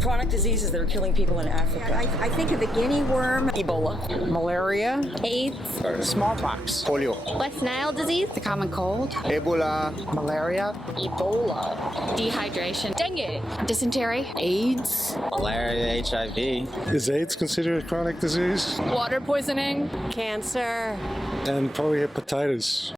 Chronic diseases that are killing people in Africa. I think of the guinea worm. Ebola. Malaria. AIDS. Smallpox. Polio. West Nile disease. The common cold. Ebola. Malaria. Ebola. Dehydration. Dengue. Dysentery. AIDS. Malaria, HIV. Is AIDS considered a chronic disease? Water poisoning. Cancer. And probably hepatitis.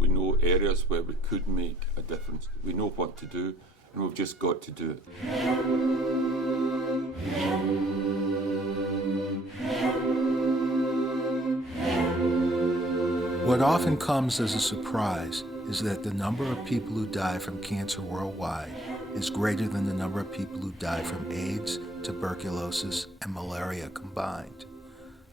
We know areas where we could make a difference. We know what to do, and we've just got to do it. What often comes as a surprise is that the number of people who die from cancer worldwide is greater than the number of people who die from AIDS, tuberculosis, and malaria combined.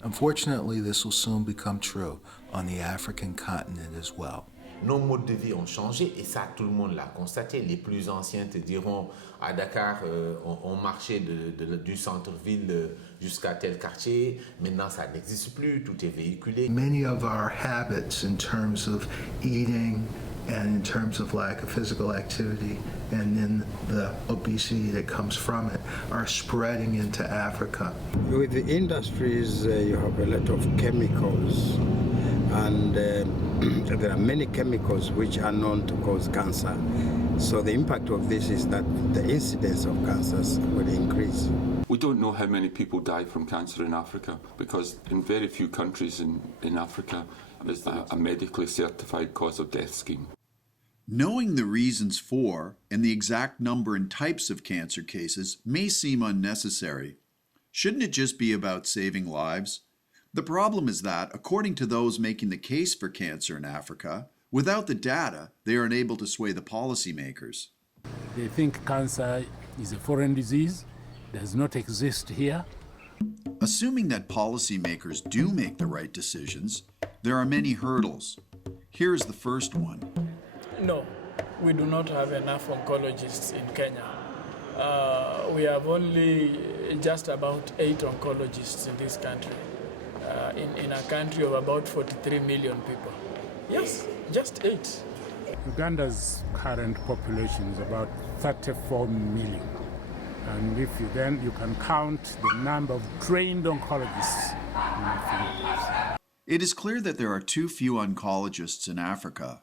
Unfortunately, this will soon become true on the African continent as well. Nos modes de vie ont changé et ça tout le monde l'a constaté. Les plus anciens te diront à Dakar on marchait du centre-ville jusqu'à tel quartier. Maintenant ça n'existe plus, tout est véhiculé. Many of our habits in terms of eating and in terms of lack of physical activity and then the obesity that comes from it are spreading into Africa. With the industries, you have a lot of chemicals, and there are many chemicals which are known to cause cancer. So the impact of this is that the incidence of cancers will increase. We don't know how many people die from cancer in Africa because in very few countries in Africa is a medically certified cause of death scheme. Knowing the reasons for and the exact number and types of cancer cases may seem unnecessary. Shouldn't it just be about saving lives? The problem is that, according to those making the case for cancer in Africa, without the data, they are unable to sway the policymakers. They think cancer is a foreign disease, does not exist here. Assuming that policymakers do make the right decisions, there are many hurdles. Here's the first one. No, we do not have enough oncologists in Kenya. We have only just about 8 oncologists in this country, in a country of about 43 million people. Yes, just 8. Uganda's current population is about 34 million. And if you can count the number of trained oncologists in the Philippines. It is clear that there are too few oncologists in Africa.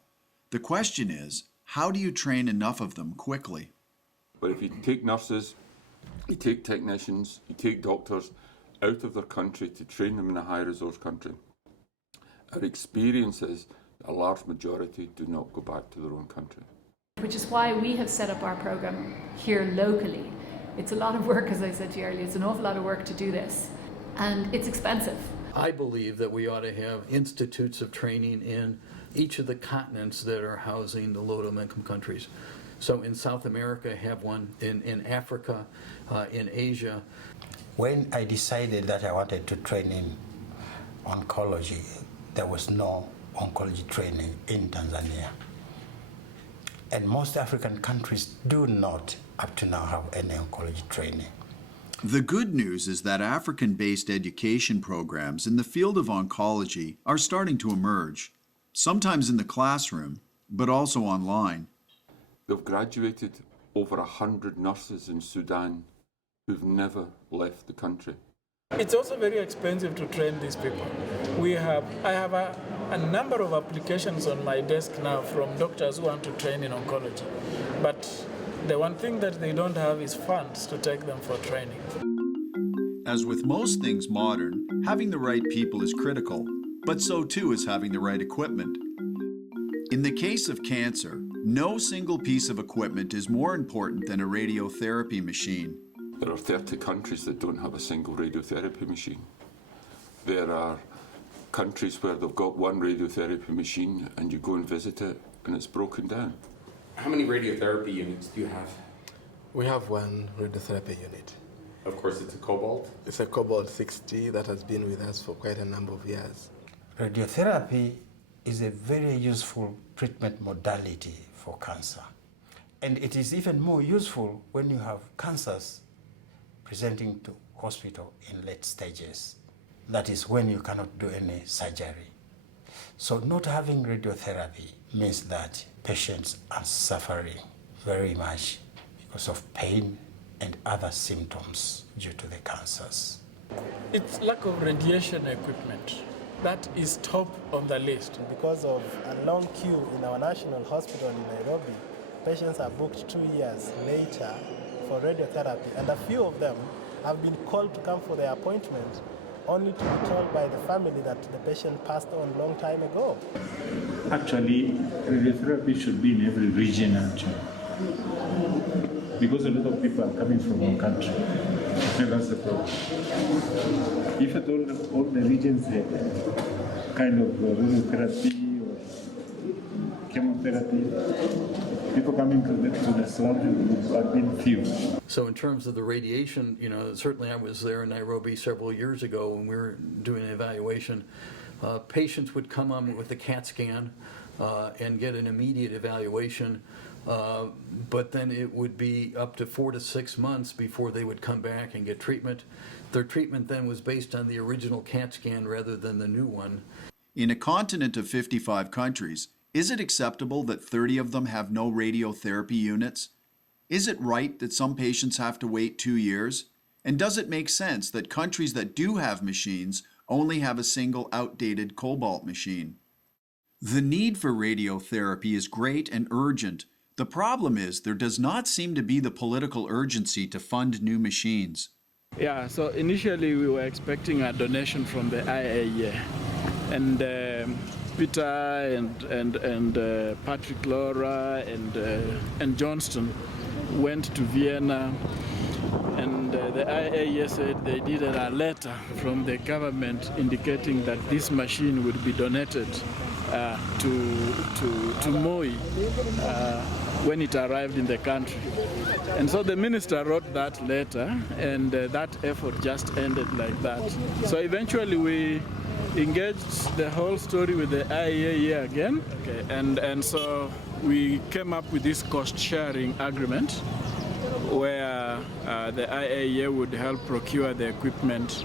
The question is, how do you train enough of them quickly? But if you take nurses, you take technicians, you take doctors out of their country to train them in a high-resource country, our experience is a large majority do not go back to their own country. Which is why we have set up our program here locally. It's a lot of work, as I said to you earlier, it's an awful lot of work to do this, and it's expensive. I believe that we ought to have institutes of training in each of the continents that are housing the low-to-income countries. So in South America, have one, in Africa, in Asia. When I decided that I wanted to train in oncology, there was no oncology training in Tanzania. And most African countries do not, up to now, have any oncology training. The good news is that African-based education programs in the field of oncology are starting to emerge, sometimes in the classroom, but also online. They've graduated over 100 nurses in Sudan who've never left the country. It's also very expensive to train these people. I have a number of applications on my desk now from doctors who want to train in oncology. But the one thing that they don't have is funds to take them for training. As with most things modern, having the right people is critical, but so too is having the right equipment. In the case of cancer, no single piece of equipment is more important than a radiotherapy machine. There are 30 countries that don't have a single radiotherapy machine. There are countries where they've got one radiotherapy machine and you go and visit it and it's broken down. How many radiotherapy units do you have? We have one radiotherapy unit. Of course, it's a cobalt. It's a cobalt 60 that has been with us for quite a number of years. Radiotherapy is a very useful treatment modality for cancer. And it is even more useful when you have cancers presenting to hospital in late stages. That is when you cannot do any surgery. So not having radiotherapy means that patients are suffering very much because of pain and other symptoms due to the cancers. It's lack of radiation equipment. That is top on the list. Because of a long queue in our national hospital in Nairobi, patients are booked 2 years later for radiotherapy, and a few of them have been called to come for their appointment only to be told by the family that the patient passed on a long time ago. Actually, radiotherapy should be in every region actually, because a lot of people are coming from one country. And that's the problem. If at all the regions have kind of radiotherapy or chemotherapy, people coming to the surrounding have been few. So in terms of the radiation, certainly I was there in Nairobi several years ago when we were doing an evaluation. Patients would come on with a CAT scan and get an immediate evaluation. But then it would be up to 4 to 6 months before they would come back and get treatment. Their treatment then was based on the original CAT scan rather than the new one. In a continent of 55 countries, is it acceptable that 30 of them have no radiotherapy units? Is it right that some patients have to wait 2 years? And does it make sense that countries that do have machines only have a single outdated cobalt machine? The need for radiotherapy is great and urgent. The problem is there does not seem to be the political urgency to fund new machines. Yeah, so initially we were expecting a donation from the IAEA, and Peter and Patrick Laura and Johnston went to Vienna, and the IAEA said they needed a letter from the government indicating that this machine would be donated to Moi when it arrived in the country. And so the minister wrote that letter, and that effort just ended like that. So eventually we engaged the whole story with the IAEA again, and so we came up with this cost-sharing agreement where the IAEA would help procure the equipment,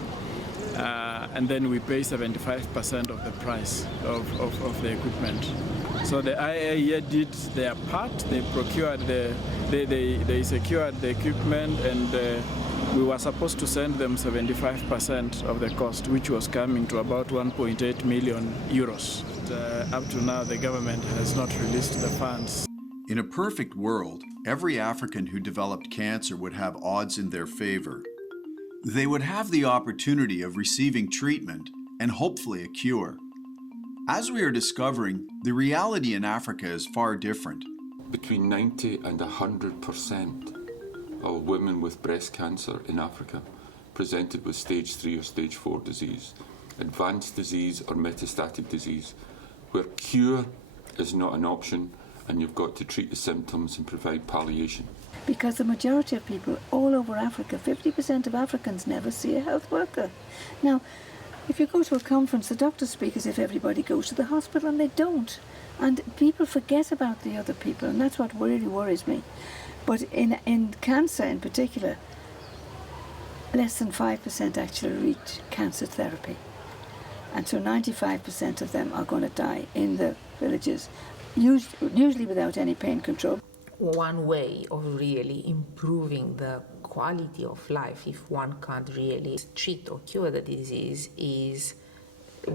and then we pay 75% of the price of the equipment. So the IAEA did their part. They procured they secured the equipment, and we were supposed to send them 75% of the cost, which was coming to about 1.8 million euros. Up to now, the government has not released the funds. In a perfect world, every African who developed cancer would have odds in their favor. They would have the opportunity of receiving treatment and hopefully a cure. As we are discovering, the reality in Africa is far different. Between 90 and 100% of women with breast cancer in Africa presented with stage 3 or stage 4 disease, advanced disease or metastatic disease, where cure is not an option and you've got to treat the symptoms and provide palliation. Because the majority of people all over Africa, 50% of Africans never see a health worker. Now, if you go to a conference, the doctors speak as if everybody goes to the hospital, and they don't. And people forget about the other people, and that's what really worries me. But in cancer in particular, less than 5% actually reach cancer therapy. And so 95% of them are going to die in the villages, usually without any pain control. One way of really improving the quality of life, if one can't really treat or cure the disease, is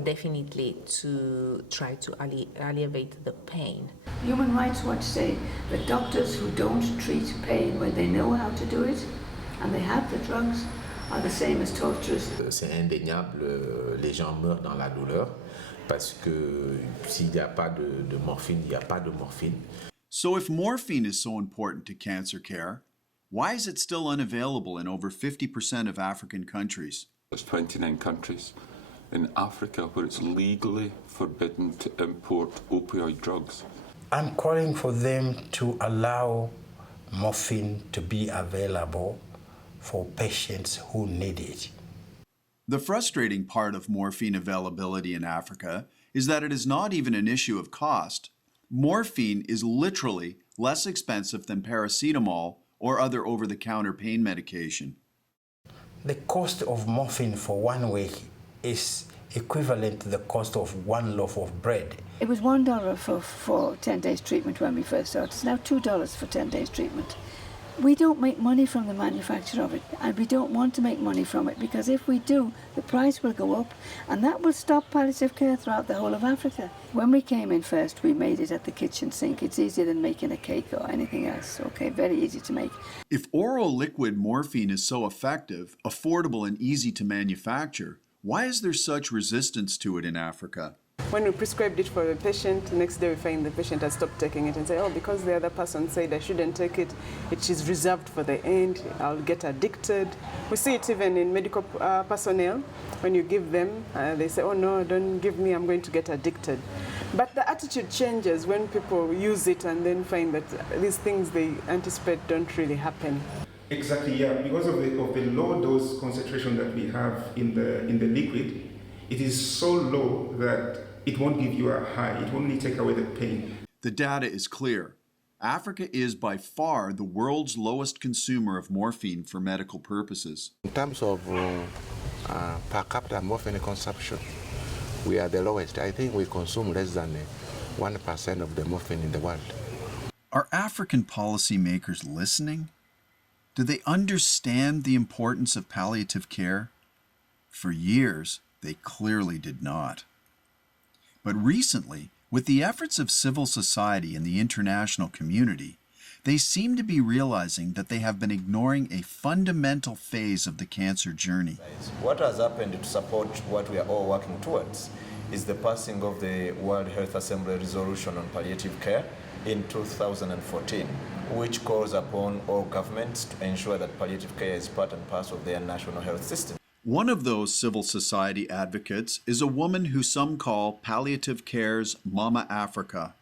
definitely to try to alleviate the pain. Human Rights Watch say that doctors who don't treat pain when they know how to do it and they have the drugs are the same as torturers. C'est indéniable, les gens meurent dans la douleur parce que s'il n'y a pas de morphine, il n'y a pas de morphine. So if morphine is so important to cancer care, why is it still unavailable in over 50% of African countries? There's 29 countries in Africa where it's legally forbidden to import opioid drugs. I'm calling for them to allow morphine to be available for patients who need it. The frustrating part of morphine availability in Africa is that it is not even an issue of cost. Morphine is literally less expensive than paracetamol or other over-the-counter pain medication. The cost of morphine for 1 week is equivalent to the cost of 1 loaf of bread. It was $1 for 10 days treatment when we first started. It's now $2 for 10 days treatment. We don't make money from the manufacture of it, and we don't want to make money from it, because if we do, the price will go up, and that will stop palliative care throughout the whole of Africa. When we came in first, we made it at the kitchen sink. It's easier than making a cake or anything else, okay? Very easy to make. If oral liquid morphine is so effective, affordable, and easy to manufacture, why is there such resistance to it in Africa? When we prescribed it for a patient, the next day we find the patient has stopped taking it and say, oh, because the other person said I shouldn't take it, it is reserved for the end, I'll get addicted. We see it even in medical personnel. When you give them, they say, oh no, don't give me, I'm going to get addicted. But the attitude changes when people use it and then find that these things they anticipate don't really happen. Exactly, yeah. Because of the low dose concentration that we have in the liquid, it is so low that it won't give you a high. It will only take away the pain. The data is clear. Africa is by far the world's lowest consumer of morphine for medical purposes. In terms of per capita morphine consumption, we are the lowest. I think we consume less than 1% of the morphine in the world. Are African policymakers listening? Do they understand the importance of palliative care? For years, they clearly did not. But recently, with the efforts of civil society and the international community, they seem to be realizing that they have been ignoring a fundamental phase of the cancer journey. What has happened to support what we are all working towards is the passing of the World Health Assembly Resolution on Palliative Care in 2014, which calls upon all governments to ensure that palliative care is part and parcel of their national health system. One of those civil society advocates is a woman who some call palliative care's Mama Africa.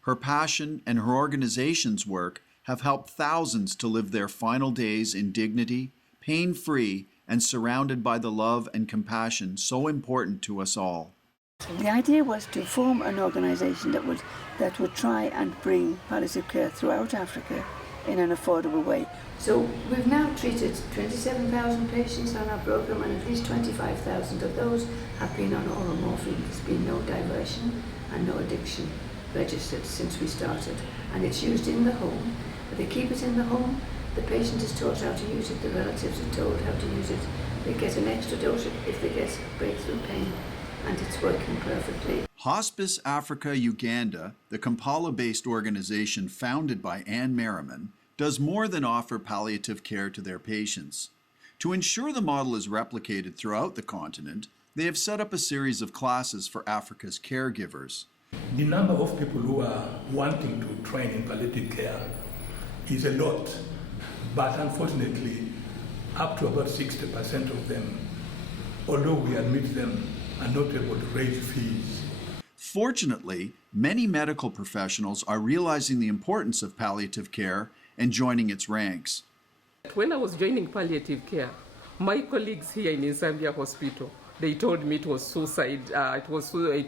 Her passion and her organization's work have helped thousands to live their final days in dignity, pain-free, and surrounded by the love and compassion so important to us all. The idea was to form an organization that would try and bring palliative care throughout Africa in an affordable way. So we've now treated 27,000 patients on our program, and at least 25,000 of those have been on oral morphine. There's been no diversion and no addiction registered since we started, and it's used in the home. But they keep it in the home, the patient is taught how to use it, the relatives are told how to use it, they get an extra dose if they get breakthrough pain, and it's working perfectly. Hospice Africa Uganda, the Kampala-based organization founded by Anne Merriman, does more than offer palliative care to their patients. To ensure the model is replicated throughout the continent, they have set up a series of classes for Africa's caregivers. The number of people who are wanting to train in palliative care is a lot, but unfortunately, up to about 60% of them, although we admit them, are not able to raise fees. Fortunately, many medical professionals are realizing the importance of palliative care and joining its ranks. When I was joining palliative care, my colleagues here in Zambia Hospital, they told me it was suicide, it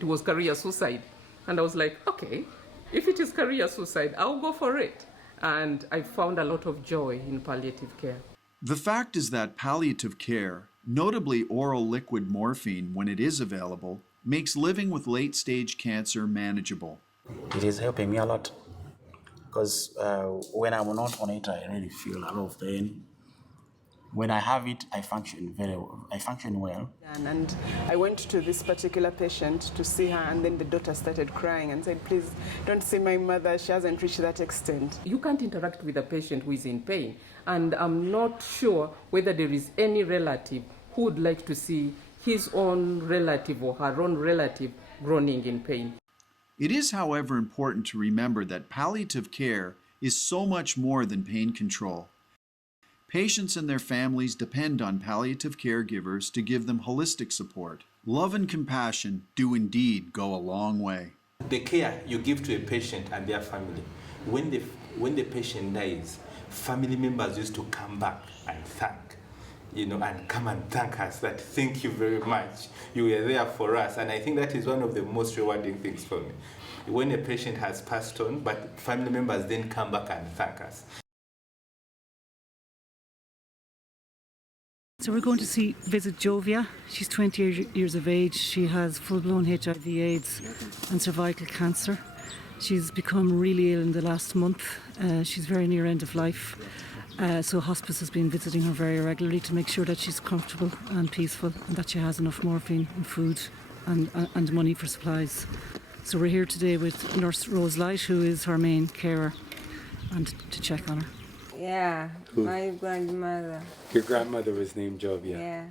was career suicide. And I was like, okay, if it is career suicide, I'll go for it. And I found a lot of joy in palliative care. The fact is that palliative care, notably oral liquid morphine when it is available, makes living with late-stage cancer manageable. It is helping me a lot, because when I'm not on it, I really feel a lot of pain. When I have it, I function well. And I went to this particular patient to see her, and then the daughter started crying and said, please don't see my mother, she hasn't reached that extent. You can't interact with a patient who is in pain, and I'm not sure whether there is any relative who would like to see his own relative or her own relative groaning in pain. It is, however, important to remember that palliative care is so much more than pain control. Patients and their families depend on palliative caregivers to give them holistic support. Love and compassion do indeed go a long way. The care you give to a patient and their family, when the patient dies, family members used to come back and thank, and come and thank us that thank you very much. You were there for us. And I think that is one of the most rewarding things for me. When a patient has passed on, but family members then come back and thank us. So we're going to visit Jovia. She's 20 years of age. She has full-blown HIV/AIDS and cervical cancer. She's become really ill in the last month. She's very near end of life. So hospice has been visiting her very regularly to make sure that she's comfortable and peaceful and that she has enough morphine and food and money for supplies. So we're here today with Nurse Rose Light, who is her main carer, and to check on her. Yeah, my grandmother. Your grandmother was named Jovia. Yeah.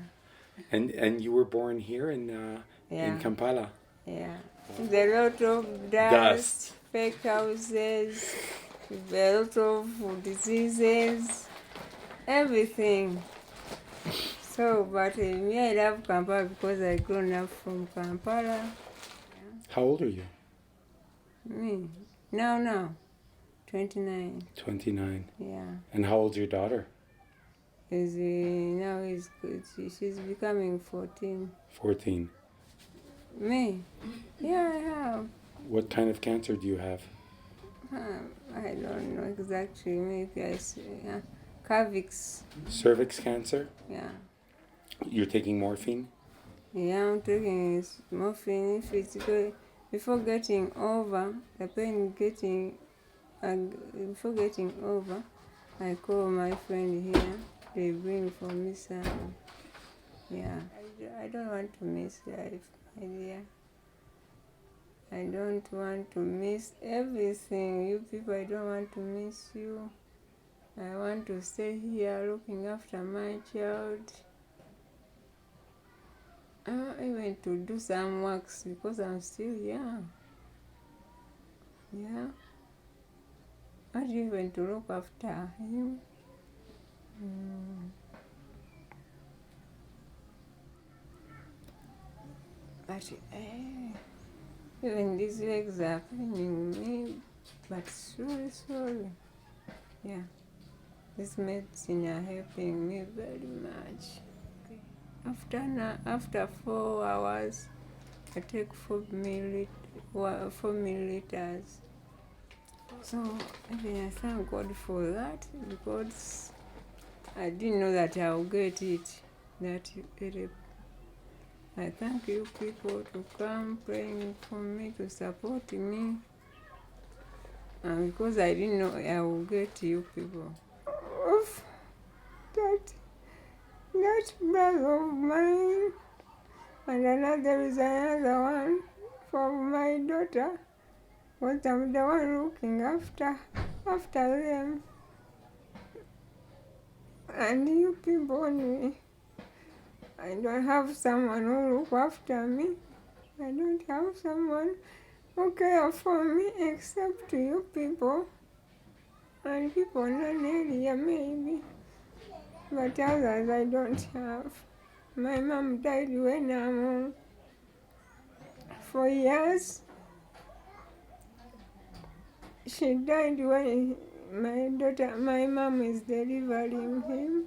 And you were born here in Kampala. Yeah. There's a lot of dust, fake houses, a lot of diseases, everything. So, but me, I love Kampala because I grown up from Kampala. How old are you? Me? Now. 29. 29. Yeah. And how old's your daughter? Now she's becoming 14. 14. Me? Yeah, I have. What kind of cancer do you have? I don't know exactly. Maybe I say cervix. Cervix cancer? Yeah. You're taking morphine? Yeah, I'm taking morphine. If it's good, before getting over, the pain before getting over, I call my friend here. They bring for me some. Yeah, I don't want to miss life, my dear. I don't want to miss everything. You people, I don't want to miss you. I want to stay here looking after my child. I went to do some works because I'm still young. Yeah. Not even to look after him. But even these legs are paining me, but slowly. Yeah. This medicine are helping me very much. Okay. After 4 hours, I take 4 milliliters. So even I thank God for that because I didn't know that I'll get it. I thank you people to come praying for me, to support me. And because I didn't know I will get you people. That brother of mine, and there is another one for my daughter. But I'm the one looking after them. And you people only. I don't have someone who look after me. I don't have someone who care for me except you people. And people in an area maybe. But others I don't have. My mom died when I'm 4 years. She died when my mom is delivering him.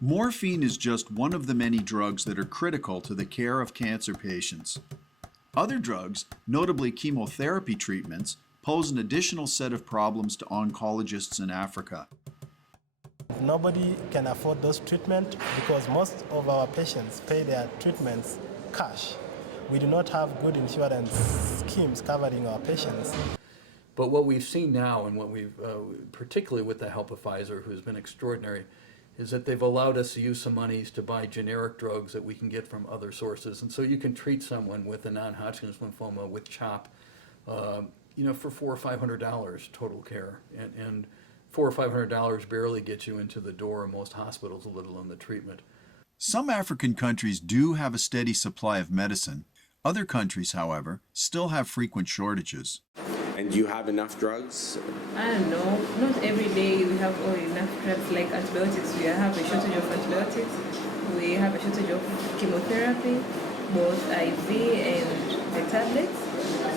Morphine is just one of the many drugs that are critical to the care of cancer patients. Other drugs, notably chemotherapy treatments, pose an additional set of problems to oncologists in Africa. Nobody can afford those treatments because most of our patients pay their treatments cash. We do not have good insurance schemes covering our patients. But what we've seen now, and what we've, particularly with the help of Pfizer, who's been extraordinary, is that they've allowed us to use some monies to buy generic drugs that we can get from other sources. And so you can treat someone with a non-Hodgkin's lymphoma with CHOP, for $400 or $500 total care. And $400 or $500 barely gets you into the door of most hospitals, let alone the treatment. Some African countries do have a steady supply of medicine. Other countries, however, still have frequent shortages. And do you have enough drugs? I don't know. Not every day we have all enough drugs like antibiotics. We have a shortage of antibiotics. We have a shortage of chemotherapy, both IV and the tablets.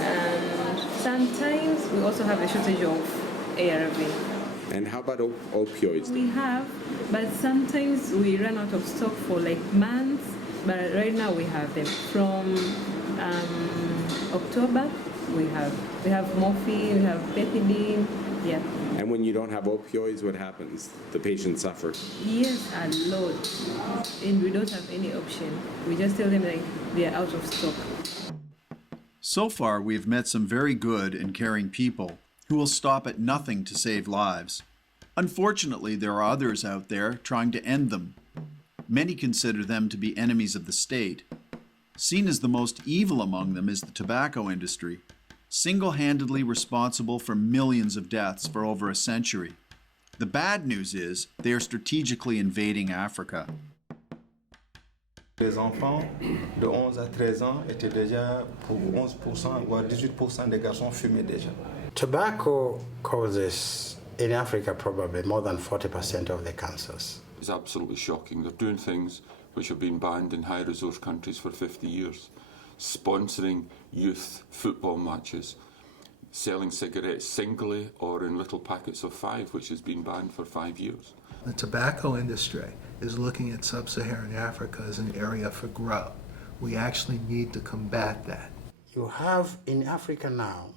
And sometimes we also have a shortage of ARV. And how about opioids? We have, but sometimes we run out of stock for like months. But right now we have them. From October, we have morphine, we have pethidine, yeah. And when you don't have opioids, what happens? The patient suffers. Yes, a lot. And we don't have any option. We just tell them like they are out of stock. So far, we've met some very good and caring people who will stop at nothing to save lives. Unfortunately, there are others out there trying to end them. Many consider them to be enemies of the state. Seen as the most evil among them is the tobacco industry, single-handedly responsible for millions of deaths for over a century. The bad news is they are strategically invading Africa. Les enfants de 11 à 13 ans étaient déjà pour 11%, voire 18% des garçons fumaient déjà. Tobacco causes in Africa probably more than 40% of the cancers. It's absolutely shocking. They're doing things which have been banned in high-resource countries for 50 years. Sponsoring youth football matches, selling cigarettes singly or in little packets of 5, which has been banned for 5 years. The tobacco industry is looking at sub-Saharan Africa as an area for growth. We actually need to combat that. You have in Africa now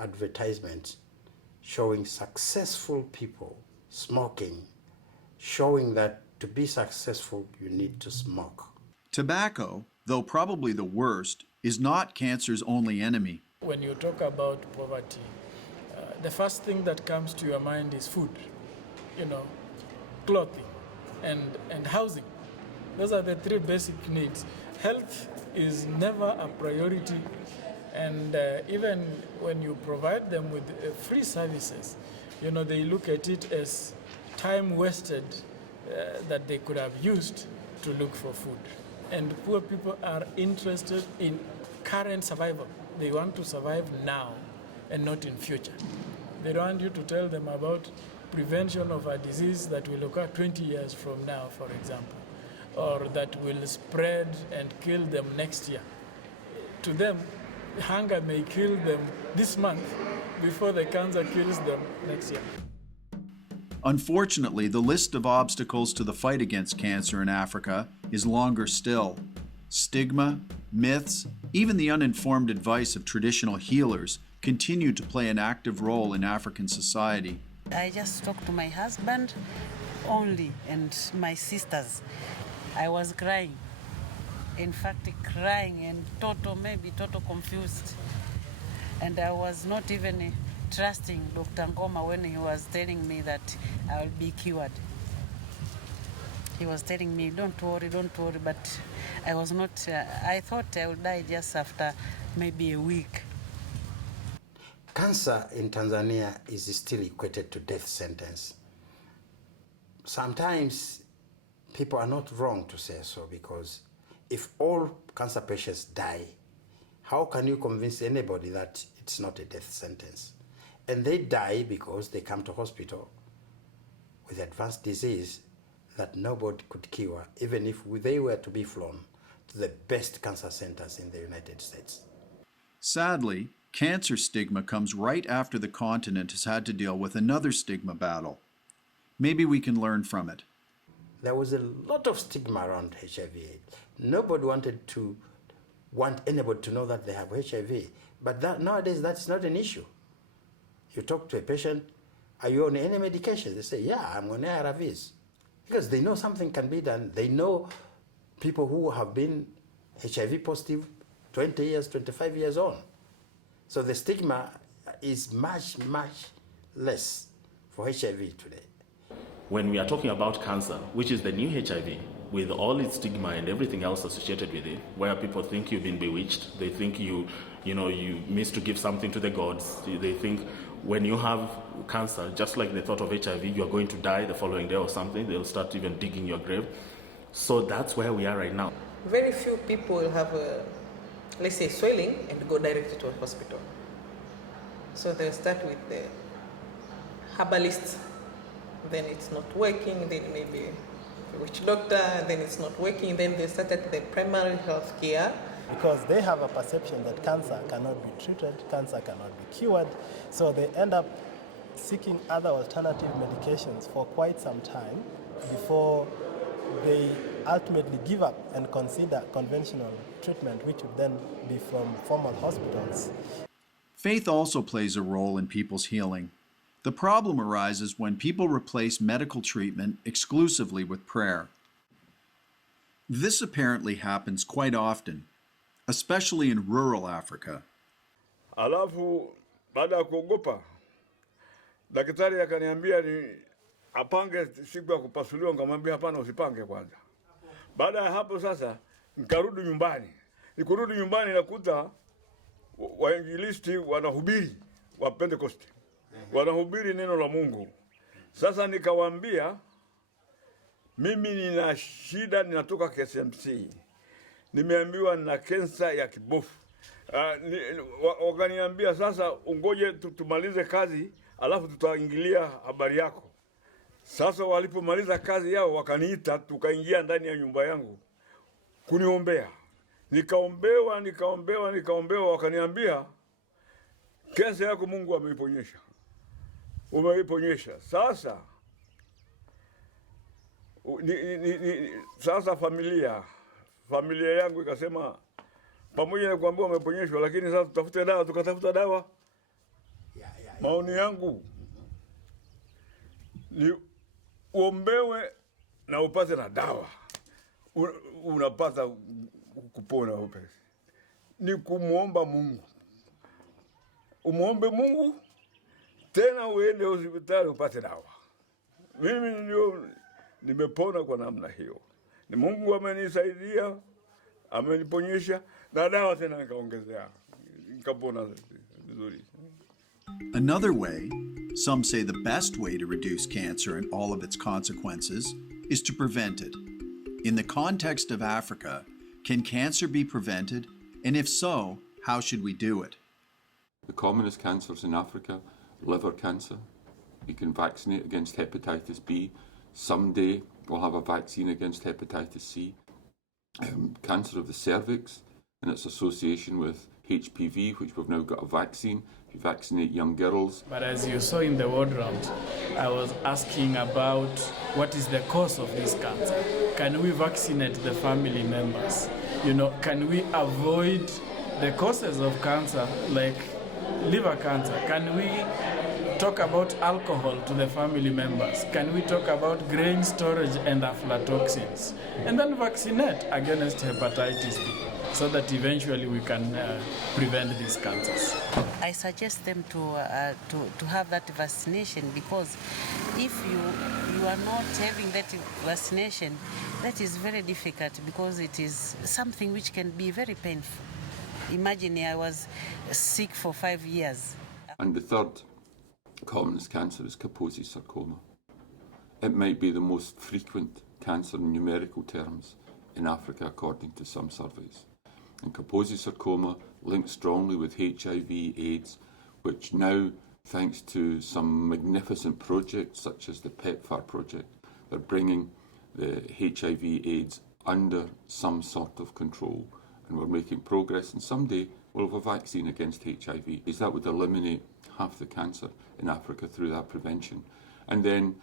advertisements showing successful people smoking, showing that to be successful you need to smoke. Tobacco, though probably the worst, is not cancer's only enemy. When you talk about poverty, the first thing that comes to your mind is food, clothing and housing. Those are the 3 basic needs. Health is never a priority, and even when you provide them with free services, they look at it as time wasted that they could have used to look for food. And poor people are interested in current survival. They want to survive now and not in future. They don't want you to tell them about prevention of a disease that will occur 20 years from now, for example, or that will spread and kill them next year. To them, hunger may kill them this month before the cancer kills them next year. Unfortunately, the list of obstacles to the fight against cancer in Africa is longer still. Stigma, myths, even the uninformed advice of traditional healers continue to play an active role in African society. I just talked to my husband only and my sisters. I was crying. In fact, crying and total confused. And I was not even trusting Dr. Ngoma when he was telling me that I will be cured. He was telling me, don't worry, but I was not, I thought I would die just after maybe a week. Cancer in Tanzania is still equated to death sentence. Sometimes people are not wrong to say so, because if all cancer patients die, how can you convince anybody that it's not a death sentence? And they die because they come to hospital with advanced disease that nobody could cure, even if they were to be flown to the best cancer centers in the United States. Sadly, cancer stigma comes right after the continent has had to deal with another stigma battle. Maybe we can learn from it. There was a lot of stigma around HIV/AIDS. Nobody want anybody to know that they have HIV. But nowadays, that's not an issue. You talk to a patient, are you on any medication? They say, yeah, I'm on ARVs. Because they know something can be done. They know people who have been HIV positive 20 years, 25 years on. So the stigma is much, much less for HIV today. When we are talking about cancer, which is the new HIV, with all its stigma and everything else associated with it, where people think you've been bewitched, they think you missed to give something to the gods, they think when you have cancer, just like the thought of HIV, you're going to die the following day or something, they'll start even digging your grave. So that's where we are right now. Very few people have, let's say, swelling and go directly to a hospital. So they start with the herbalist, then it's not working, then maybe a witch doctor, then it's not working, then they start at the primary health care. Because they have a perception that cancer cannot be treated, cancer cannot be cured, so they end up seeking other alternative medications for quite some time before they ultimately give up and consider conventional treatment, which would then be from formal hospitals. Faith also plays a role in people's healing. The problem arises when people replace medical treatment exclusively with prayer. This apparently happens quite often, especially in rural Africa. Alafu baada ya kuogopa, daktari akaniambia ni apange siku ya kupasuliwa, nikamwambia hapana, usipange kwanza. Baada ya hapo sasa nikarudi nyumbani. Nikurudi nyumbani nakuta wainjilisti wanahubiri wa Pentecost. Wanahubiri neno la Mungu. Sasa nikawaambia mimi nina shida, ninatoka KSMC. Nimeambiwa nina kansa ya kibofu. Wakaniambia sasa ungoje tumalize kazi alafu tutaingilia habari yako. Sasa walipomaliza kazi yao wakaniita, tukaingia ndani ya nyumba yangu kuniombea. Nikaombewa, wakaniambia kansa yako Mungu ameiponyesha. Umeiponyesha. Sasa sasa familia yangu ikasema pamoja na kuambiwa umeponyeshwa, lakini sasa tutafute dawa. Tukatafuta dawa. Maoni yangu ni uombewe na upate na dawa, unapata kupona upesi. Ni kumuomba Mungu, umuombe Mungu tena uende hospitali upate dawa. Mimi ndio nimepona kwa namna hiyo. Ni Mungu amenisaidia, ameniponyesha na dawa tena nikaongezea, nikapona vizuri. Another way, some say the best way to reduce cancer and all of its consequences, is to prevent it. In the context of Africa, can cancer be prevented? And if so, how should we do it? The commonest cancers in Africa, liver cancer. We can vaccinate against hepatitis B. Someday we'll have a vaccine against hepatitis C. Cancer of the cervix and its association with HPV, which we've now got a vaccine. We vaccinate young girls. But as you saw in the ward round, I was asking about what is the cause of this cancer. Can we vaccinate the family members? Can we avoid the causes of cancer, like liver cancer? Can we talk about alcohol to the family members? Can we talk about grain storage and aflatoxins? And then vaccinate against hepatitis B, so that eventually we can prevent these cancers. I suggest them to have that vaccination, because if you are not having that vaccination, that is very difficult, because it is something which can be very painful. Imagine I was sick for 5 years. And the third commonest cancer is Kaposi's sarcoma. It might be the most frequent cancer in numerical terms in Africa, according to some surveys. And Kaposi's sarcoma linked strongly with HIV/AIDS, which now, thanks to some magnificent projects such as the PEPFAR project, they're bringing the HIV/AIDS under some sort of control, and we're making progress, and someday we'll have a vaccine against HIV. That would eliminate half the cancer in Africa through that prevention. And then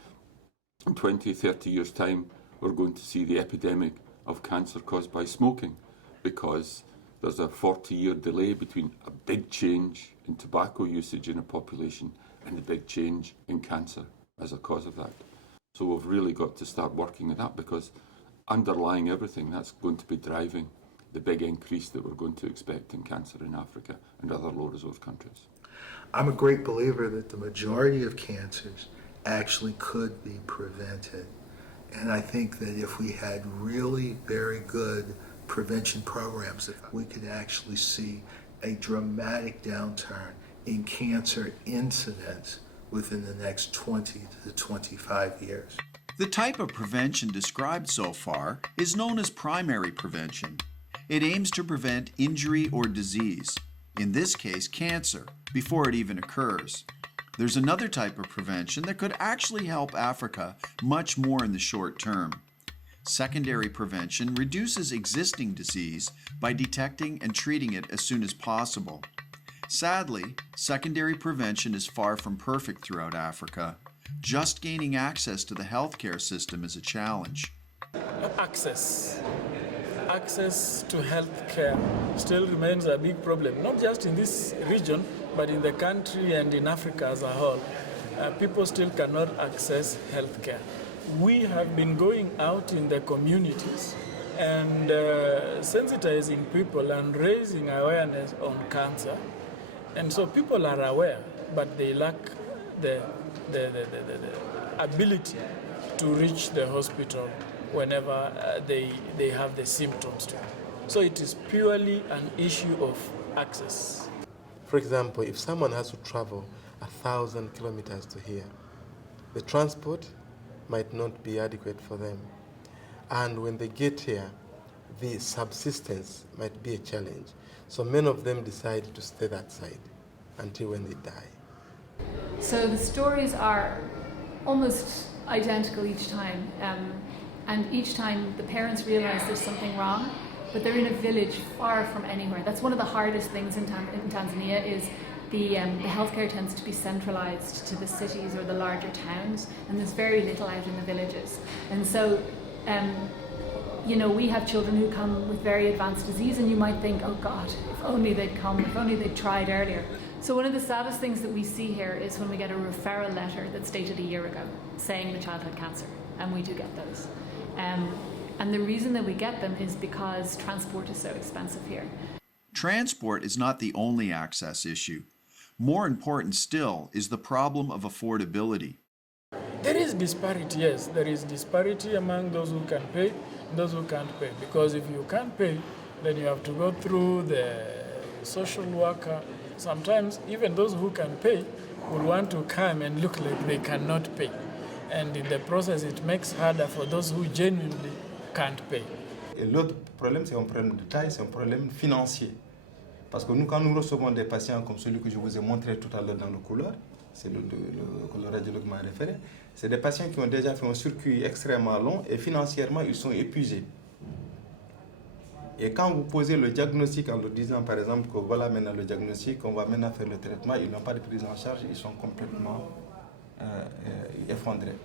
in 20, 30 years' time, we're going to see the epidemic of cancer caused by smoking, because there's a 40-year delay between a big change in tobacco usage in a population and the big change in cancer as a cause of that. So we've really got to start working at that, because underlying everything, that's going to be driving the big increase that we're going to expect in cancer in Africa and other low-resource countries. I'm a great believer that the majority of cancers actually could be prevented. And I think that if we had really very good prevention programs, we could actually see a dramatic downturn in cancer incidence within the next 20 to 25 years. The type of prevention described so far is known as primary prevention. It aims to prevent injury or disease, in this case cancer, before it even occurs. There's another type of prevention that could actually help Africa much more in the short term. Secondary prevention reduces existing disease by detecting and treating it as soon as possible. Sadly, secondary prevention is far from perfect throughout Africa. Just gaining access to the healthcare system is a challenge. Access to health care still remains a big problem, not just in this region, but in the country and in Africa as a whole. People still cannot access health care. We have been going out in the communities and sensitizing people and raising awareness on cancer. And so people are aware, but they lack the ability to reach the hospital whenever they have the symptoms. So it is purely an issue of access. For example, if someone has to travel 1,000 kilometers to here, the transport might not be adequate for them. And when they get here, the subsistence might be a challenge. So many of them decide to stay that side until when they die. So the stories are almost identical each time. And each time the parents realize there's something wrong, but they're in a village far from anywhere. That's one of the hardest things in Tanzania is the healthcare tends to be centralized to the cities or the larger towns, and there's very little out in the villages. And so, we have children who come with very advanced disease, and you might think, oh God, if only they'd come, if only they'd tried earlier. So one of the saddest things that we see here is when we get a referral letter that's dated a year ago saying the child had cancer, and we do get those. And the reason that we get them is because transport is so expensive here. Transport is not the only access issue. More important still is the problem of affordability. There is disparity, yes. There is disparity among those who can pay and those who can't pay. Because if you can't pay, then you have to go through the social worker. Sometimes even those who can pay will want to come and look like they cannot pay. And in the process, it makes harder for those who genuinely can't pay. Et l'autre problème, c'est un problème de taille, c'est un problème financier. Parce que nous, quand nous recevons des patients comme celui que je vous ai montré tout à l'heure dans le couloir, c'est le radiologue m'a référé, c'est des patients qui ont déjà fait un circuit extrêmement long et financièrement, ils sont épuisés. Et quand vous posez le diagnostic en leur disant par exemple que voilà maintenant le diagnostic, on va maintenant faire le traitement, ils n'ont pas de prise en charge, ils sont complètement effondrés.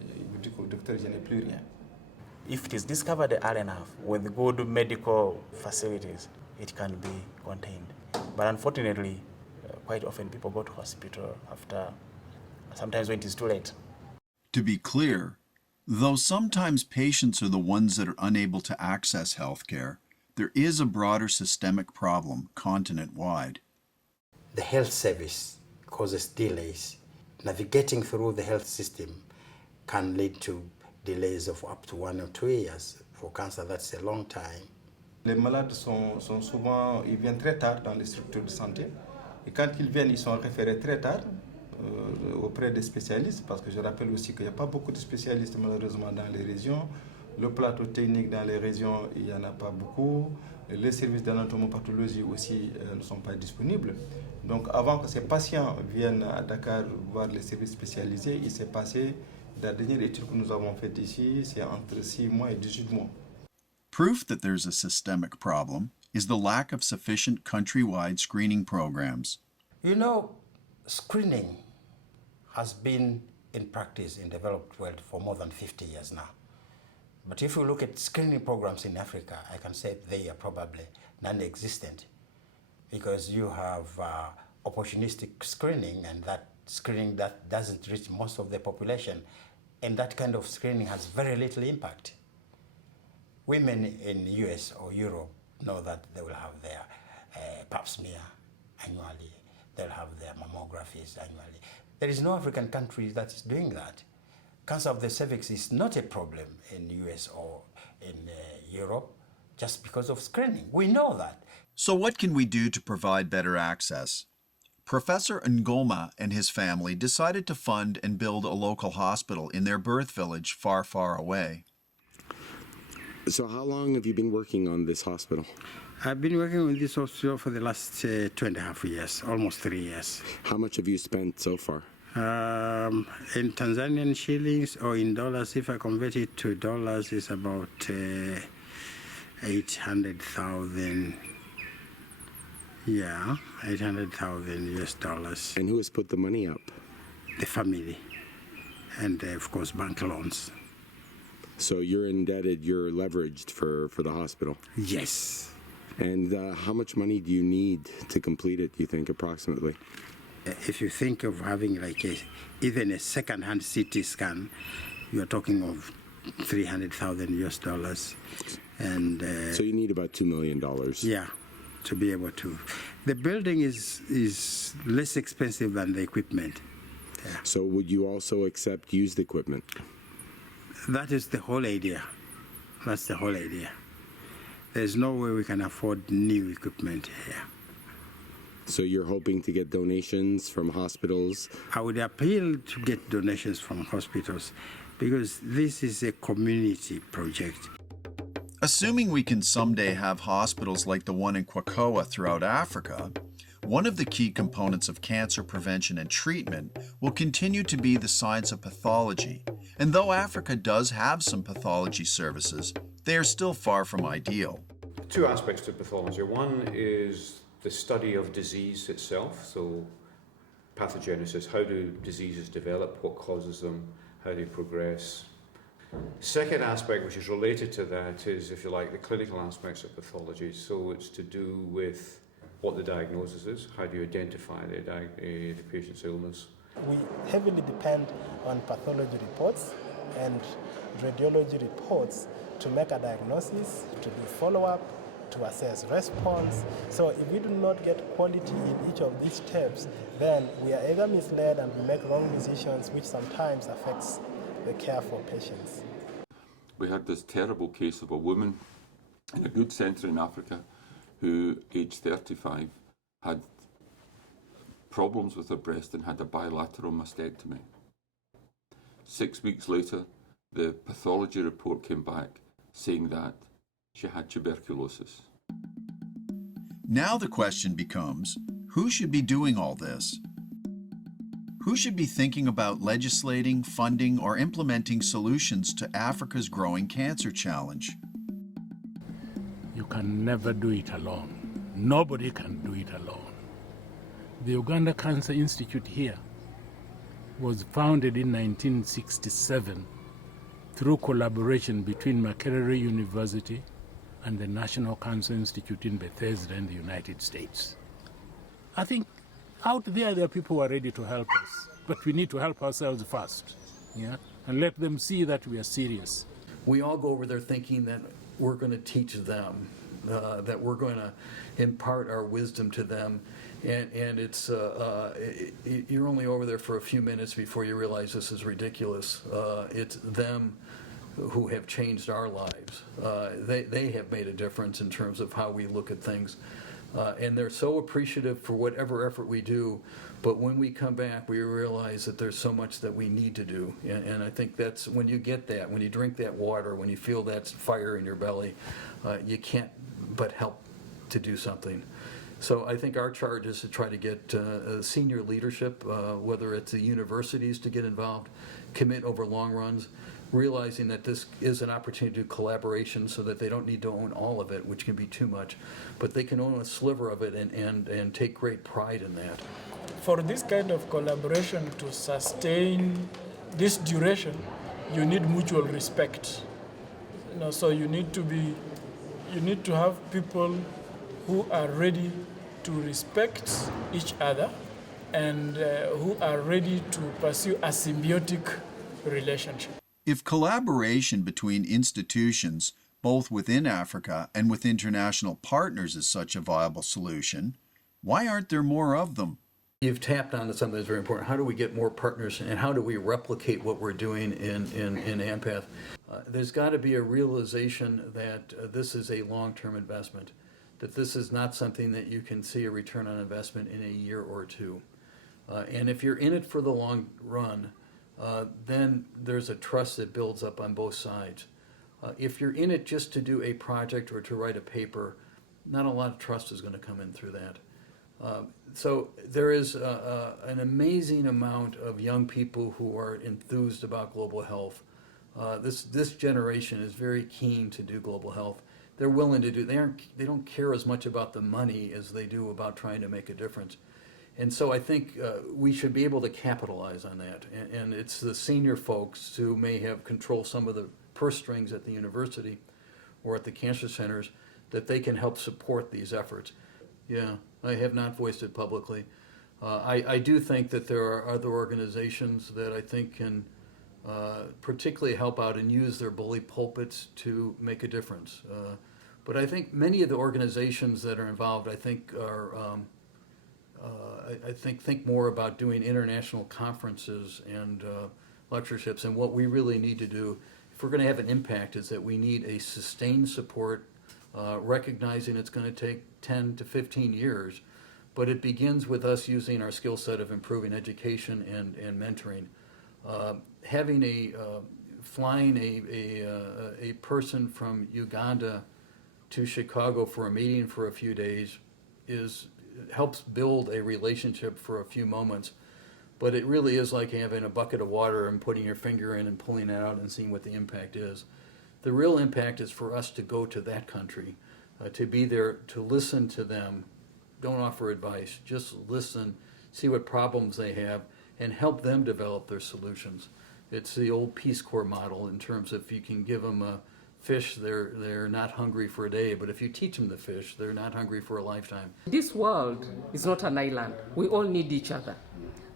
Ils vous disent qu'au docteur, je n'ai plus rien. If it is discovered early enough with good medical facilities, it can be contained. But unfortunately, quite often people go to hospital after, sometimes when it is too late. To be clear, though sometimes patients are the ones that are unable to access health care, there is a broader systemic problem continent-wide. The health service causes delays. Navigating through the health system can lead to delays of up to 1 or 2 years. For cancer, that's a long time. Les malades sont souvent, ils viennent très tard dans les structures de santé. Et quand ils viennent, ils sont référés très tard auprès des spécialistes, parce que je rappelle aussi qu'il n'y a pas beaucoup de spécialistes malheureusement dans les régions. Le plateau technique dans les régions, il n'y en a pas beaucoup. Les services d'anatomopathologie aussi ne sont pas disponibles. Donc avant que ces patients viennent à Dakar voir les services spécialisés, il s'est passé, la dernière étude que nous avons faite ici, c'est entre 6 mois et 18 mois. Proof that there's a systemic problem is the lack of sufficient countrywide screening programs. You know, screening has been in practice in developed world for more than 50 years now. But if you look at screening programs in Africa, I can say they are probably non-existent, because you have opportunistic screening, and that screening that doesn't reach most of the population, and that kind of screening has very little impact. Women in US or Europe know that they will have their pap smear annually, they'll have their mammographies annually. There is no African country that is doing that. Cancer of the cervix is not a problem in US or in Europe just because of screening. We know that. So what can we do to provide better access? Professor Ngoma and his family decided to fund and build a local hospital in their birth village far, far away. So how long have you been working on this hospital? I've been working with this hospital for the last 2.5 years, almost 3 years. How much have you spent so far? In Tanzanian shillings or in dollars, if I convert it to dollars, it's about 800,000. Yeah, 800,000 US dollars. And who has put the money up? The family, and of course bank loans. So you're indebted, you're leveraged for the hospital? Yes. And how much money do you need to complete it, do you think, approximately? If you think of having like even a second-hand CT scan, you are talking of 300,000 US dollars. And so you need about $2 million. Yeah, to be able to. The building is less expensive than the equipment. Yeah. So would you also accept used equipment? That is the whole idea. That's the whole idea. There's no way we can afford new equipment here. So you're hoping to get donations from hospitals? I would appeal to get donations from hospitals because this is a community project. Assuming we can someday have hospitals like the one in Kwakoa throughout Africa, one of the key components of cancer prevention and treatment will continue to be the science of pathology. And though Africa does have some pathology services, they are still far from ideal. Two aspects to pathology. One is the study of disease itself, so pathogenesis, how do diseases develop, what causes them, how they progress. Second aspect, which is related to that, is, if you like, the clinical aspects of pathology. So it's to do with what the diagnosis is, how do you identify the patient's illness. We heavily depend on pathology reports and radiology reports to make a diagnosis, to do follow-up, to assess response. So if we do not get quality in each of these steps, then we are either misled and we make wrong decisions, which sometimes affects the care for patients. We had this terrible case of a woman in a good centre in Africa who, aged 35, had problems with her breast and had a bilateral mastectomy. 6 weeks later, the pathology report came back saying that she had tuberculosis. Now the question becomes, who should be doing all this? Who should be thinking about legislating, funding, or implementing solutions to Africa's growing cancer challenge? You can never do it alone. Nobody can do it alone. The Uganda Cancer Institute here was founded in 1967 through collaboration between Makerere University and the National Cancer Institute in Bethesda in the United States. I think out there are people who are ready to help us, but we need to help ourselves first, yeah, and let them see that we are serious. We all go over there thinking that we're going to teach them, that we're going to impart our wisdom to them, and it's you're only over there for a few minutes before you realize this is ridiculous. It's them who have changed our lives. They have made a difference in terms of how we look at things. And they're so appreciative for whatever effort we do, but when we come back, we realize that there's so much that we need to do. And I think that's when you get that, when you drink that water, when you feel that fire in your belly, you can't but help to do something. So I think our charge is to try to get senior leadership, whether it's the universities to get involved, commit over long runs, realizing that this is an opportunity to do collaboration so that they don't need to own all of it, which can be too much, but they can own a sliver of it and take great pride in that. For this kind of collaboration to sustain this duration, you need mutual respect. So you need to have people who are ready to respect each other and who are ready to pursue a symbiotic relationship. If collaboration between institutions, both within Africa and with international partners, is such a viable solution, why aren't there more of them? You've tapped onto something that's very important. How do we get more partners, and how do we replicate what we're doing in ANPATH? There's got to be a realization that this is a long-term investment, that this is not something that you can see a return on investment in a year or two. And if you're in it for the long run, then there's a trust that builds up on both sides. If you're in it just to do a project or to write a paper, not a lot of trust is going to come in through that. So there is an amazing amount of young people who are enthused about global health. This generation is very keen to do global health. They're willing to do. They don't care as much about the money as they do about trying to make a difference. And so I think we should be able to capitalize on that. And it's the senior folks who may have control some of the purse strings at the university or at the cancer centers that they can help support these efforts. Yeah, I have not voiced it publicly. I do think that there are other organizations that I think can particularly help out and use their bully pulpits to make a difference. But I think many of the organizations that are involved, I think, are think more about doing international conferences and lectureships. And what we really need to do, if we're going to have an impact, is that we need a sustained support, recognizing it's going to take 10 to 15 years, but it begins with us using our skill set of improving education and mentoring. Having flying a person from Uganda to Chicago for a meeting for a few days helps build a relationship for a few moments, but it really is like having a bucket of water and putting your finger in and pulling it out and seeing what the impact is. The real impact is for us to go to that country, to be there, to listen to them. Don't offer advice, just listen, see what problems they have, and help them develop their solutions. It's the old Peace Corps model in terms of if you can give them a fish, they're not hungry for a day, but if you teach them to fish, they're not hungry for a lifetime. This world is not an island. We all need each other.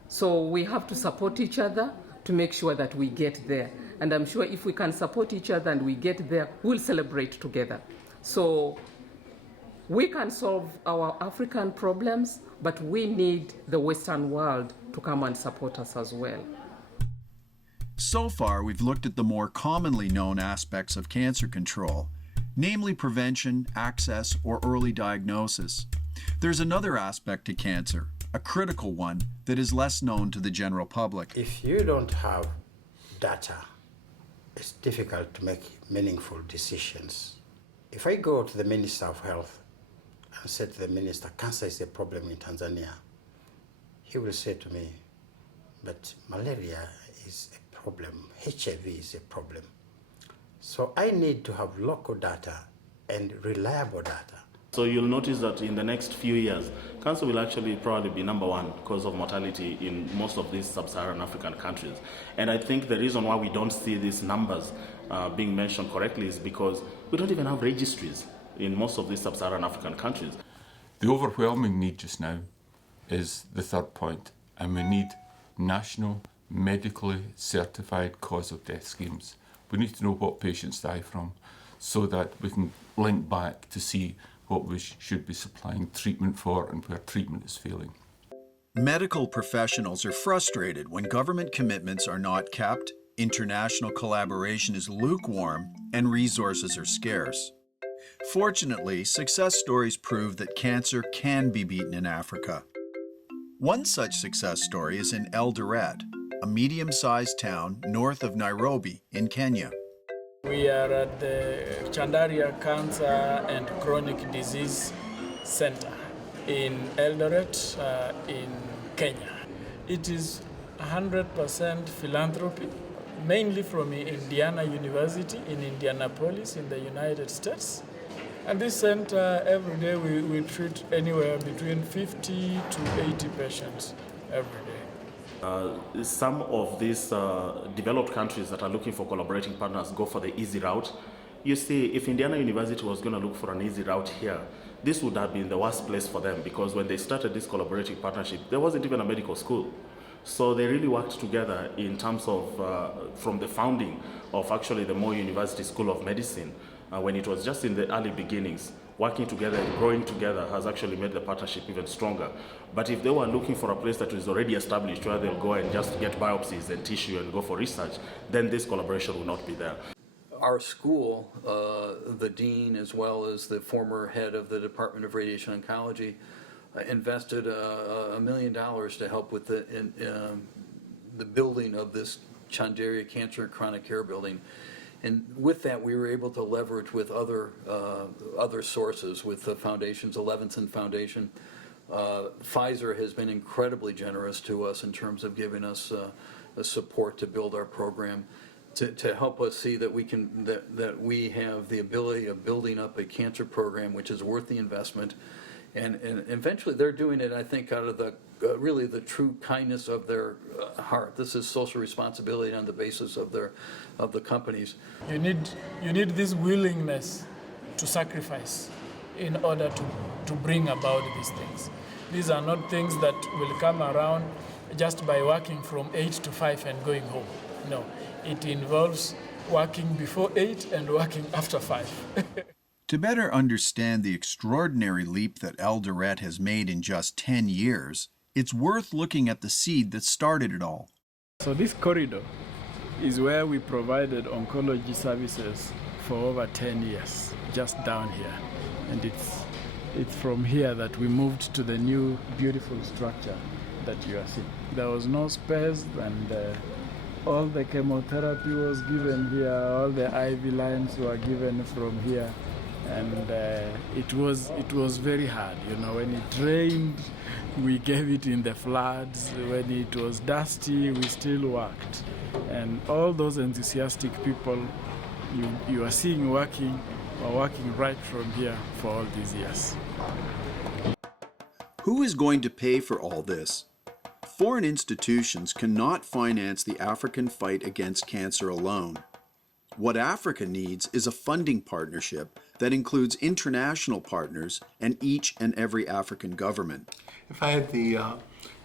So we have to support each other to make sure that we get there. And I'm sure if we can support each other and we get there, we'll celebrate together. So we can solve our African problems, but we need the Western world to come and support us as well. So far, we've looked at the more commonly known aspects of cancer control, namely prevention, access, or early diagnosis. There's another aspect to cancer, a critical one that is less known to the general public. If you don't have data, it's difficult to make meaningful decisions. If I go to the Minister of Health and say to the Minister, cancer is a problem in Tanzania, he will say to me, but malaria is a problem, HIV is a problem. So I need to have local data and reliable data. So you'll notice that in the next few years, cancer will actually probably be number one cause of mortality in most of these sub-Saharan African countries. And I think the reason why we don't see these numbers being mentioned correctly is because we don't even have registries in most of these sub-Saharan African countries. The overwhelming need just now is the third point, and we need national, medically certified cause of death schemes. We need to know what patients die from so that we can link back to see what we should be supplying treatment for and where treatment is failing. Medical professionals are frustrated when government commitments are not kept, international collaboration is lukewarm, and resources are scarce. Fortunately, success stories prove that cancer can be beaten in Africa. One such success story is in Eldoret, a medium-sized town north of Nairobi in Kenya. We are at the Chandaria Cancer and Chronic Disease Center in Eldoret, in Kenya. It is 100% philanthropy, mainly from Indiana University in Indianapolis in the United States. And this center, every day we treat anywhere between 50 to 80 patients every day. Some of these developed countries that are looking for collaborating partners go for the easy route. You see, if Indiana University was going to look for an easy route here, this would have been the worst place for them, because when they started this collaborating partnership, there wasn't even a medical school. So they really worked together in terms of, from the founding of actually the Moi University School of Medicine, when it was just in the early beginnings. Working together and growing together has actually made the partnership even stronger. But if they were looking for a place that is already established where they'll go and just get biopsies and tissue and go for research, then this collaboration will not be there. Our school, the dean as well as the former head of the Department of Radiation Oncology, invested $1 million to help with the building of this Chandaria Cancer and Chronic Care building. And with that, we were able to leverage with other sources, with the foundations, the Levinson Foundation. Pfizer has been incredibly generous to us in terms of giving us the support to build our program, to help us see that that we have the ability of building up a cancer program which is worth the investment. And eventually they're doing it, I think, out of the really the true kindness of their heart. This is social responsibility on the basis of the companies. You need this willingness to sacrifice in order to bring about these things. These are not things that will come around just by working from 8 to 5 and going home. No, it involves working before 8 and working after 5. To better understand the extraordinary leap that Eldoret has made in just 10 years, it's worth looking at the seed that started it all. So this corridor is where we provided oncology services for over 10 years, just down here. And it's from here that we moved to the new beautiful structure that you are seeing. There was no space, and all the chemotherapy was given here, all the IV lines were given from here. And it was very hard, you know. When it rained, we gave it in the floods. When it was dusty, we still worked. And all those enthusiastic people you are seeing working are working right from here for all these years. Who is going to pay for all this? Foreign institutions cannot finance the African fight against cancer alone. What Africa needs is a funding partnership that includes international partners and each and every African government. If I had the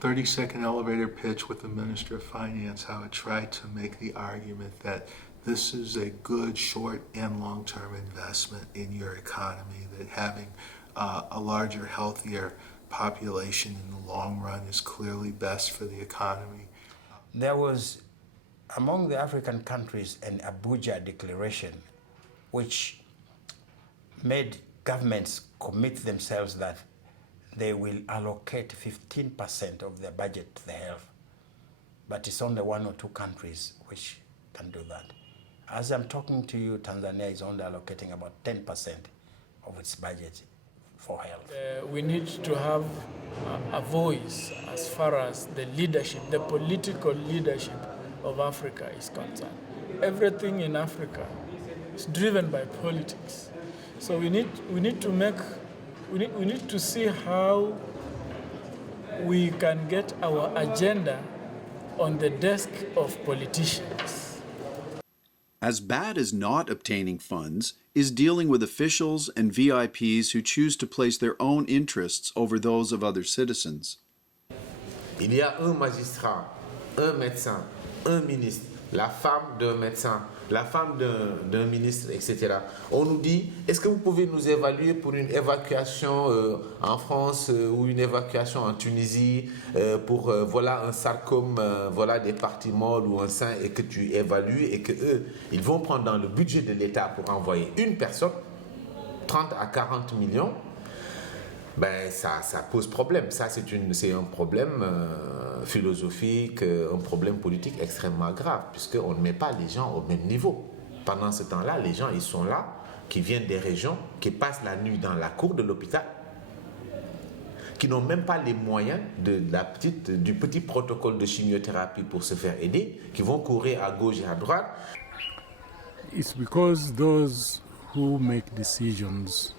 30-second elevator pitch with the Minister of Finance, I would try to make the argument that this is a good short and long-term investment in your economy, that having a larger, healthier population in the long run is clearly best for the economy. There was, among the African countries, an Abuja declaration which made governments commit themselves that they will allocate 15% of their budget to the health. But it's only 1 or 2 countries which can do that. As I'm talking to you, Tanzania is only allocating about 10% of its budget for health. We need to have a voice as far as the leadership, the political leadership of Africa is concerned. Everything in Africa is driven by politics. So we need to see how we can get our agenda on the desk of politicians. As bad as not obtaining funds is dealing with officials and VIPs who choose to place their own interests over those of other citizens. Il y a un magistrat, un médecin, un ministre, la femme d'un médecin, la femme d'un ministre, etc. On nous dit, est-ce que vous pouvez nous évaluer pour une évacuation en France ou une évacuation en Tunisie pour voilà un sarcome, voilà des parties molles ou un sein, et que tu évalues et que eux, ils vont prendre dans le budget de l'État pour envoyer une personne, 30 à 40 millions. Ben ça pose problème. Ça, c'est un problème philosophique, un problème politique extrêmement grave, puisqu'on ne met pas les gens au même niveau. Pendant ce temps-là, les gens, ils sont là, qui viennent des régions, qui passent la nuit dans la cour de l'hôpital, qui n'ont même pas les moyens du petit protocole de chimiothérapie pour se faire aider, qui vont courir à gauche et à droite. It's because those who make decisions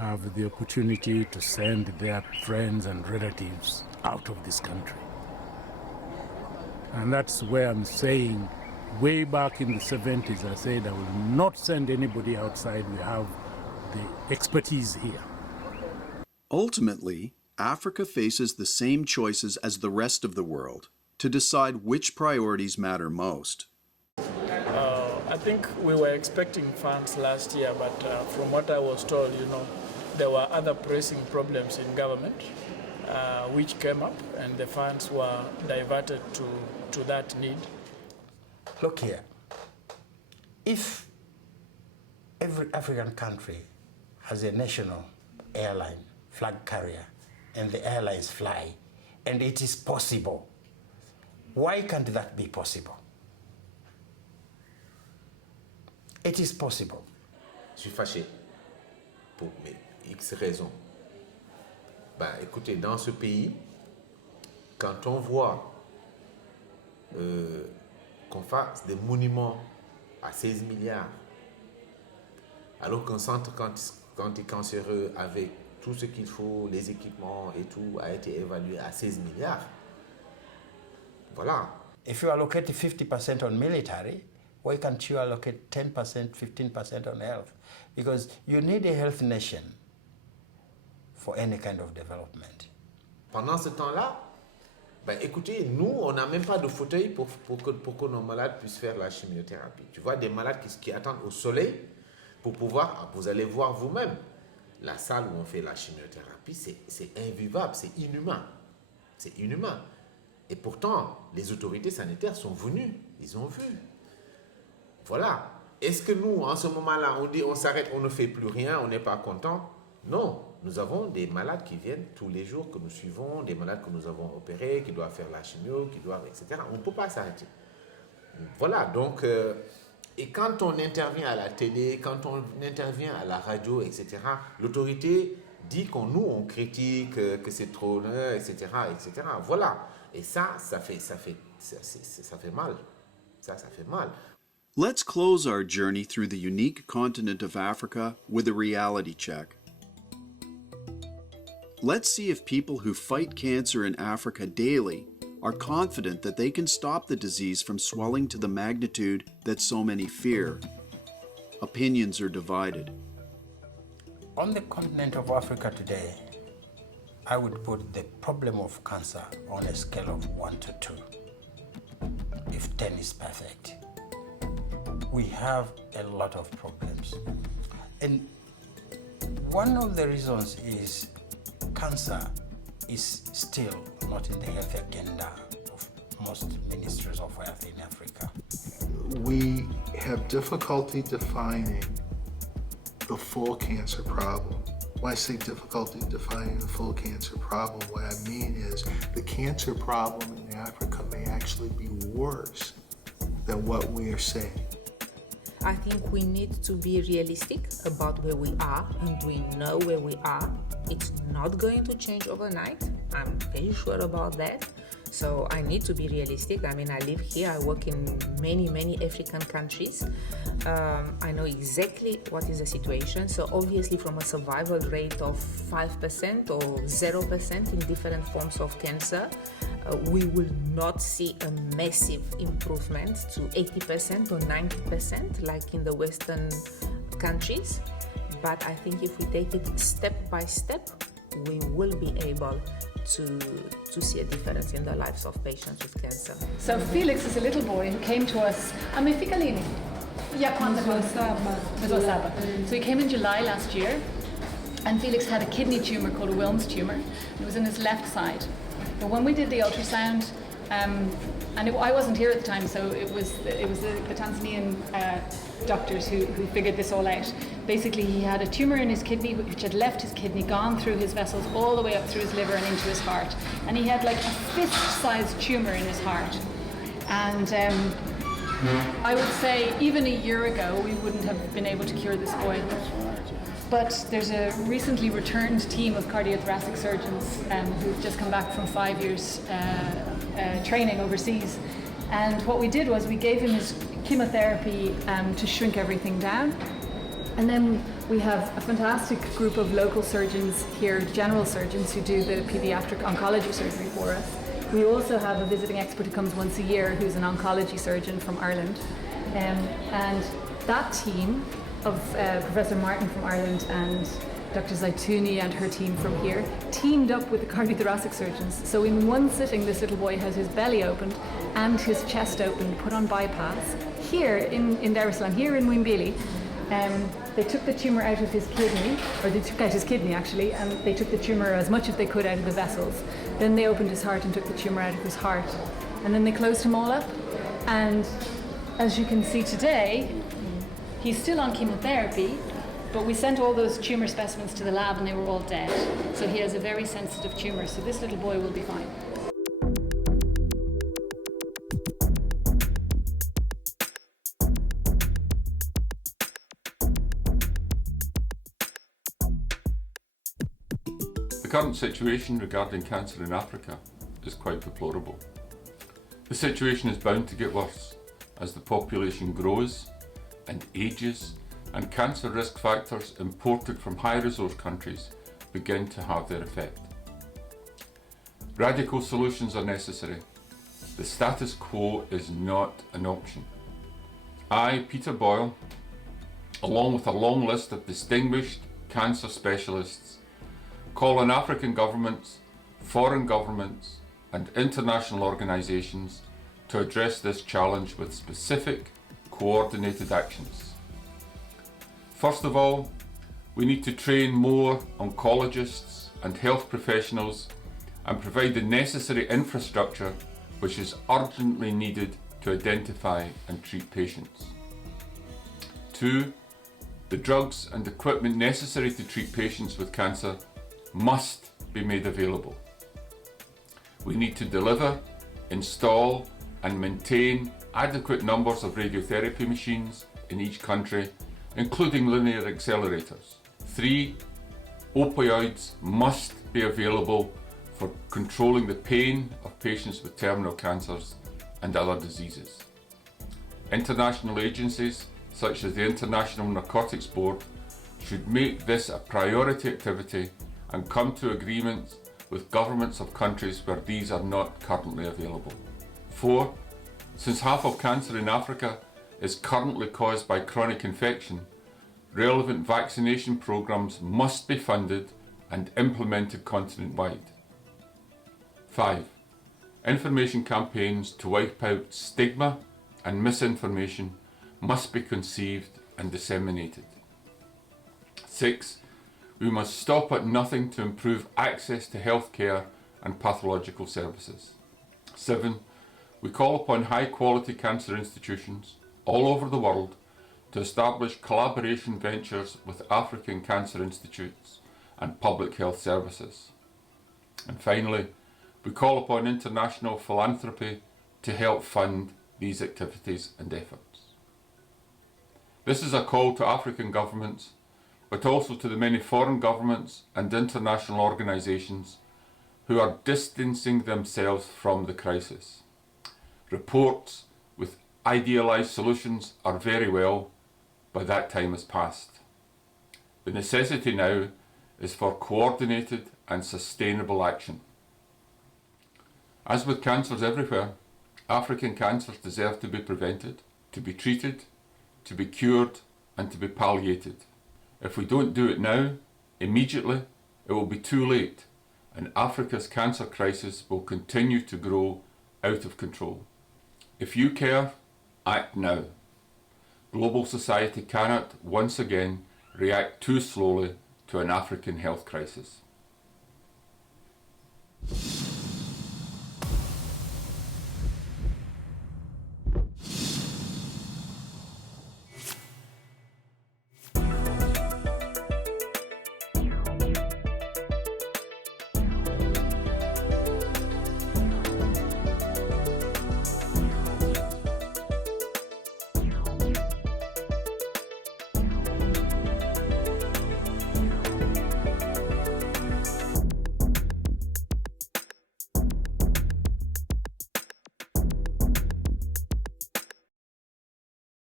have the opportunity to send their friends and relatives out of this country. And that's where I'm saying, way back in the 70s, I said I will not send anybody outside. We have the expertise here. Ultimately, Africa faces the same choices as the rest of the world to decide which priorities matter most. I think we were expecting funds last year, but from what I was told, there were other pressing problems in government which came up, and the funds were diverted to that need. Look here, if every African country has a national airline, flag carrier, and the airlines fly, and it is possible, why can't that be possible? It is possible. Je suis fâché pour X raisons. Ben, écoutez, dans ce pays, quand on voit qu'on fasse des monuments à 16 milliards, alors qu'un centre anticancéreux avec tout ce qu'il faut, les équipements et tout, a été évalué à 16 milliards. Voilà. If you allocate 50% on military, why can't you allocate 10%, 15% on health? Because you need a health nation for any kind of development. Pendant ce temps-là, ben, écoutez, nous, on n'a même pas de fauteuil pour que nos malades puissent faire la chimiothérapie. Tu vois, des malades qui attendent au soleil pour pouvoir, vous allez voir vous-même, la salle où on fait la chimiothérapie, c'est invivable, c'est inhumain. C'est inhumain. Et pourtant, les autorités sanitaires sont venues, ils ont vu. Voilà. Est-ce que nous, en ce moment-là, on dit on s'arrête, on ne fait plus rien, on n'est pas content? Non. Nous avons des malades qui viennent tous les jours que nous suivons, des malades que nous avons opérés, qui doivent faire la chimio, qui doivent, etc. On ne peut pas s'arrêter. Voilà, donc, et quand on intervient à la télé, quand on intervient à la radio, etc., l'autorité dit qu'on nous, on critique, que c'est trop, etc., etc. Voilà. Et ça fait mal. Ça fait mal. Let's close our journey through the unique continent of Africa with a reality check. Let's see if people who fight cancer in Africa daily are confident that they can stop the disease from swelling to the magnitude that so many fear. Opinions are divided. On the continent of Africa today, I would put the problem of cancer on a scale of 1 to 2, if 10 is perfect. We have a lot of problems. And one of the reasons is cancer is still not in the health agenda of most ministries of health in Africa. We have difficulty defining the full cancer problem. When I say difficulty defining the full cancer problem, what I mean is the cancer problem in Africa may actually be worse than what we are saying. I think we need to be realistic about where we are, and we know where we are. It's not going to change overnight. I'm very sure about that. So I need to be realistic. I mean, I live here, I work in many African countries. I know exactly what is the situation. So obviously from a survival rate of 5% or 0% in different forms of cancer, we will not see a massive improvement to 80% or 90% like in the Western countries. But I think if we take it step by step, we will be able to see a difference in the lives of patients with cancer. So Felix is a little boy who came to us. So he came in July last year, and Felix had a kidney tumor called a Wilms tumor. It was in his left side. But when we did the ultrasound, I wasn't here at the time, so it was the Tanzanian doctors who figured this all out. Basically, he had a tumor in his kidney which had left his kidney, gone through his vessels all the way up through his liver and into his heart. And he had like a fist-sized tumor in his heart. And I would say even a year ago, we wouldn't have been able to cure this boy. But there's a recently returned team of cardiothoracic surgeons who've just come back from 5 years training overseas. And what we did was we gave him his chemotherapy to shrink everything down. And then we have a fantastic group of local surgeons here, general surgeons, who do the pediatric oncology surgery for us. We also have a visiting expert who comes once a year who's an oncology surgeon from Ireland. And that team of Professor Martin from Ireland and Dr. Zaitouni and her team from here teamed up with the cardiothoracic surgeons. So in one sitting, this little boy has his belly opened and his chest opened, put on bypass. Here in Dar es Salaam, here in Mwimbili, they took the tumour out of his kidney, or they took out his kidney actually, and they took the tumour as much as they could out of the vessels. Then they opened his heart and took the tumour out of his heart. And then they closed him all up. And as you can see today, he's still on chemotherapy, but we sent all those tumour specimens to the lab and they were all dead. So he has a very sensitive tumour, so this little boy will be fine. The current situation regarding cancer in Africa is quite deplorable. The situation is bound to get worse as the population grows and ages and cancer risk factors imported from high-resource countries begin to have their effect. Radical solutions are necessary. The status quo is not an option. I, Peter Boyle, along with a long list of distinguished cancer specialists, call on African governments, foreign governments and international organisations to address this challenge with specific, coordinated actions. First of all, we need to train more oncologists and health professionals and provide the necessary infrastructure which is urgently needed to identify and treat patients. 2. The drugs and equipment necessary to treat patients with cancer must be made available. We need to deliver, install and maintain adequate numbers of radiotherapy machines in each country, including linear accelerators. 3. Opioids must be available for controlling the pain of patients with terminal cancers and other diseases. International agencies such as the International Narcotics Board should make this a priority activity and come to agreements with governments of countries where these are not currently available. 4. Since half of cancer in Africa is currently caused by chronic infection, relevant vaccination programs must be funded and implemented continent-wide. 5. Information campaigns to wipe out stigma and misinformation must be conceived and disseminated. 6. We must stop at nothing to improve access to healthcare and pathological services. 7. We call upon high-quality cancer institutions all over the world to establish collaboration ventures with African cancer institutes and public health services. And finally, we call upon international philanthropy to help fund these activities and efforts. This is a call to African governments, but also to the many foreign governments and international organisations who are distancing themselves from the crisis. Reports with idealised solutions are very well, but that time has passed. The necessity now is for coordinated and sustainable action. As with cancers everywhere, African cancers deserve to be prevented, to be treated, to be cured and to be palliated. If we don't do it now, immediately, it will be too late and Africa's cancer crisis will continue to grow out of control. If you care, act now. Global society cannot once again react too slowly to an African health crisis.